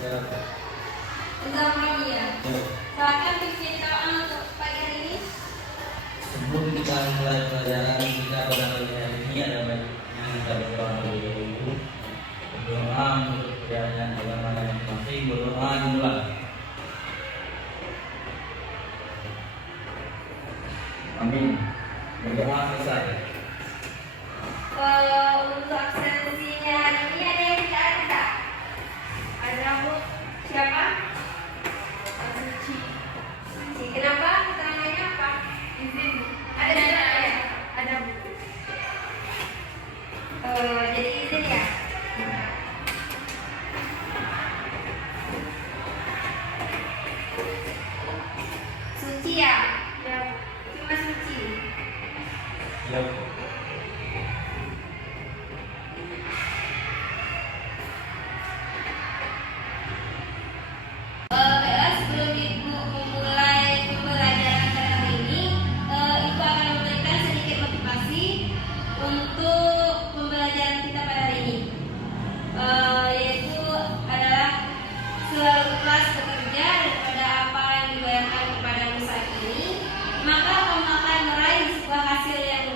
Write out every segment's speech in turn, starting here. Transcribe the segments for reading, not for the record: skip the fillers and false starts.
Ya. Bentar lagi ya. Silakan diceritakan untuk pagi hari ini. Sebelum kita mulai pelajaran kita pada pagi hari ini ada yang kita berdoa dulu. Berdoa untuk perjalanan agama yang masih berdoa dimulai. Amin. Berdoa selesai. Untuk absensinya hari ini ada yang tidak ada? Ada Bu? Siapa? Suci. Suci. Kenapa? Keterangannya apa? Izin. Ada ya? Ada Bu. Jadi izin ya? Suci ya? Ya. Cuma Suci. Ya. Baiklah, sebelum Ibu memulai pembelajaran pada hari ini, Ibu akan memberikan sedikit motivasi untuk pembelajaran kita pada hari ini, yaitu adalah selalu ikhlas bekerja daripada apa yang dibayarkan kepadamu saat ini, maka kamu akan meraih sebuah hasil yang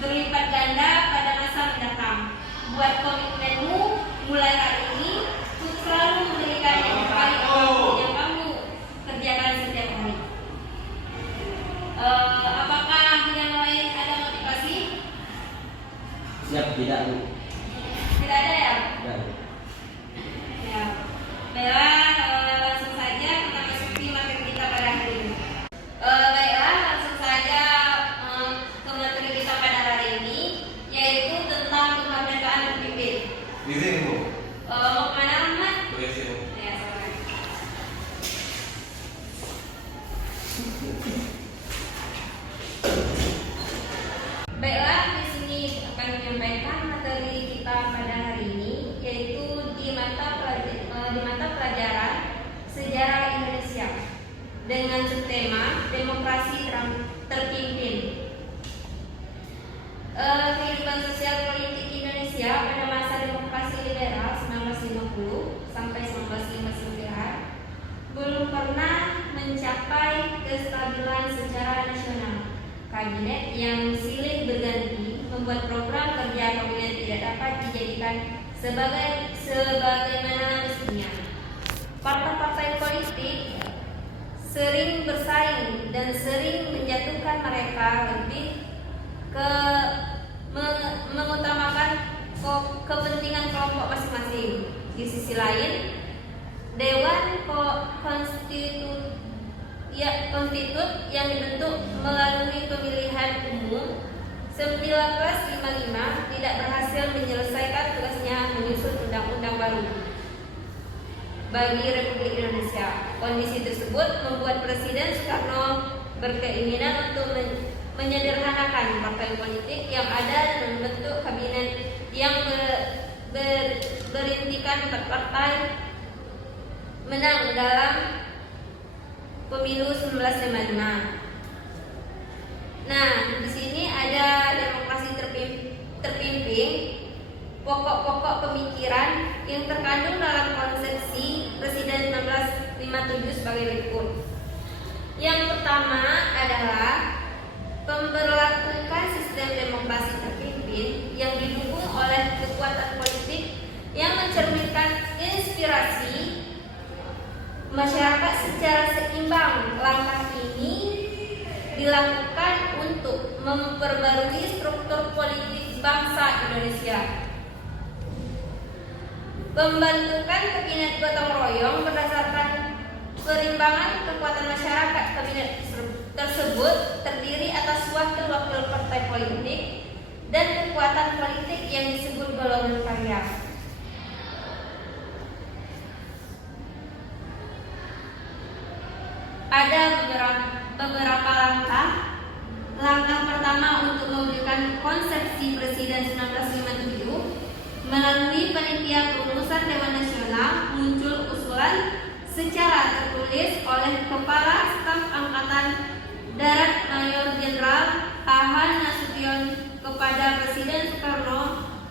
berlipat ganda pada masa mendatang. Buat komitmenmu mulai hari ini untuk selalu memberikan yang terbaik yang kamu kerjakan setiap hari. Apakah yang lain ada motivasi? Siap tidak Bu? Tidak ada ya? Tidak Bu. Ya. Baiklah, langsung saja kita masuki materi kita pada hari ini. Baiklah, langsung saja ke materi kita pada hari ini, yaitu tentang kemerdekaan berpimpin. Izin Bu. Mau kemana Ahmad? Boleh Bu. Ya, silakan. Baiklah, di sini akan menyampaikan materi kita pada hari ini, yaitu di mata pelajaran Sejarah Indonesia dengan subtema Demokrasi Terpimpin. Kehidupan sosial politik Indonesia pada masa demokrasi liberal 1950 sampai 1959 belum pernah mencapai kestabilan secara nasional. Kabinet yang silih berganti membuat program kerja kabinet tidak dapat dijadikan sebagaimana mestinya. Partai-partai politik sering bersaing dan sering menjatuhkan mereka lebih ke mengutamakan kepentingan kelompok masing-masing. Di sisi lain, Dewan Konstitut yang dibentuk melalui pemilihan umum 1955 tidak berhasil menyelesaikan tugasnya menyusun undang-undang baru bagi Republik Indonesia. Kondisi tersebut membuat Presiden Soekarno berkeinginan untuk menyederhanakan partai politik yang ada dan membentuk kabinet yang berintikan 4 partai menang dalam pemilu 1955. Nah, di sini ada demokrasi terpimpin, pokok-pokok pemikiran yang terkandung dalam konsepsi Presiden 1957 sebagai berikut. Yang pertama adalah pemberlakukan sistem demokrasi terpimpin yang didukung oleh kekuatan politik yang mencerminkan inspirasi masyarakat secara seimbang. Langkah ini dilakukan untuk memperbarui struktur politik bangsa Indonesia. Pembentukan kabinet gotong royong berdasarkan perimbangan kekuatan masyarakat. Kabinet tersebut terdiri atas wakil-wakil partai politik dan kekuatan politik yang disebut golongan karya. Ada beberapa langkah. Langkah pertama untuk mewujudkan konsepsi Presiden 1957 melalui panitia perumusan Dewan Nasional muncul usulan secara tertulis oleh Kepala Staf Angkatan Darat Mayor Jenderal Ahan Nasution kepada Presiden Soekarno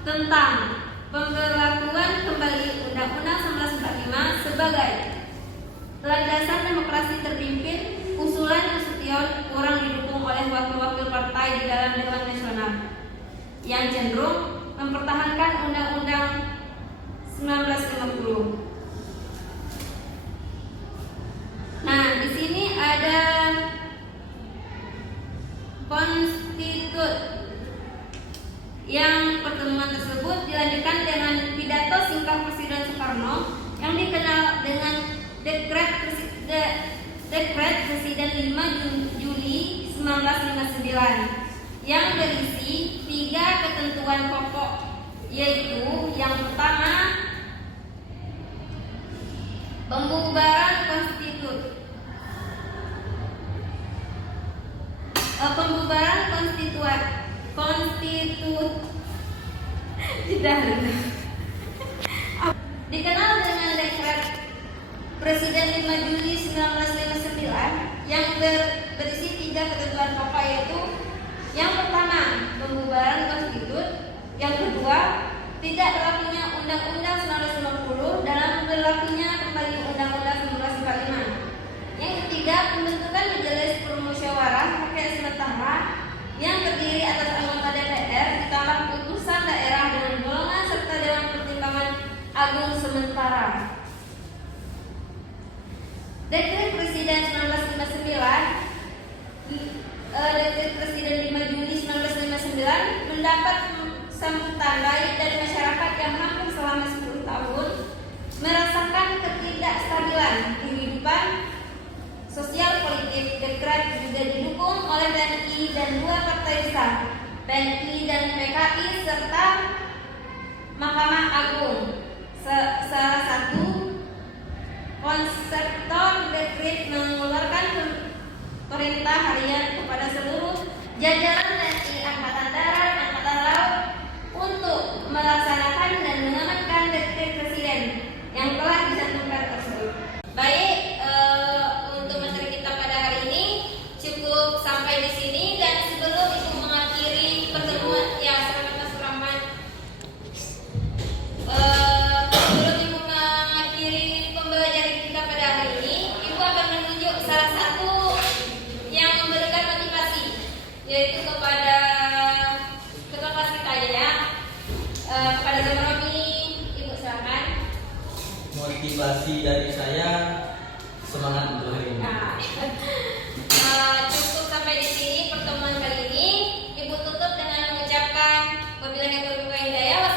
tentang pemberlakuan kembali Undang-Undang 1945 sebagai terpimpin usulan Nasution kurang didukung oleh wakil-wakil partai di dalam Dewan Nasional yang cenderung mempertahankan Undang-Undang 1950. Nah, di sini ada konstitut yang pertemuan tersebut dilanjutkan dengan pidato singkat Presiden Soekarno yang dikenal dengan Dekret Presiden 5 Juli 1959 yang berisi 3 ketentuan pokok, yaitu yang pertama, pembubaran dikenal dengan Dekret Presiden 5 Juli 1959 yang berisi 3 ketentuan pokok, yaitu yang pertama, pembubaran konstitut, yang kedua, tidak berlakunya Undang-Undang 1950 dalam berlakunya kembali Undang-Undang 1945. Yang ketiga, pembentukan majelis permusyawarah rakyat sementara yang terdiri atas anggota DPR ditambah putusan daerah dengan golongan serta Dewan Pertimbangan Agung sementara. Dekret Presiden 1959, Dekret Presiden 5 Juli 1959 mendapat sambutan baik dari masyarakat yang hampir selama 10 tahun merasakan ketidakstabilan kehidupan sosial politik. Dekret juga didukung oleh PNI dan 2 partai besar, PNI dan PKI serta Mahkamah Agung. Salah satu konseptor dekret mengeluarkan perintah harian kepada seluruh jajaran TNI, Angkatan Darat, Angkatan Laut untuk melaksanakan dan mengamankan dekret presiden yang telah dicantumkan tersebut. Baik, untuk materi kita pada hari ini cukup sampai di sini, dan sebelum Ibu mengakhiri pertemuan, ya selamat Mas Rahman. Sebelum Ibu mengakhiri pembelajaran kita pada hari ini, Ibu akan menunjuk salah satu yang memberikan motivasi, yaitu kepada ketua kelas kita ya, kepada Zamromi. Ibu silakan. Motivasi dari saya, semangat untuk hari ini. Cukup sampai di sini pertemuan kali ini. Ibu tutup dengan mengucapkan wabillahi taufiq wal hidayah.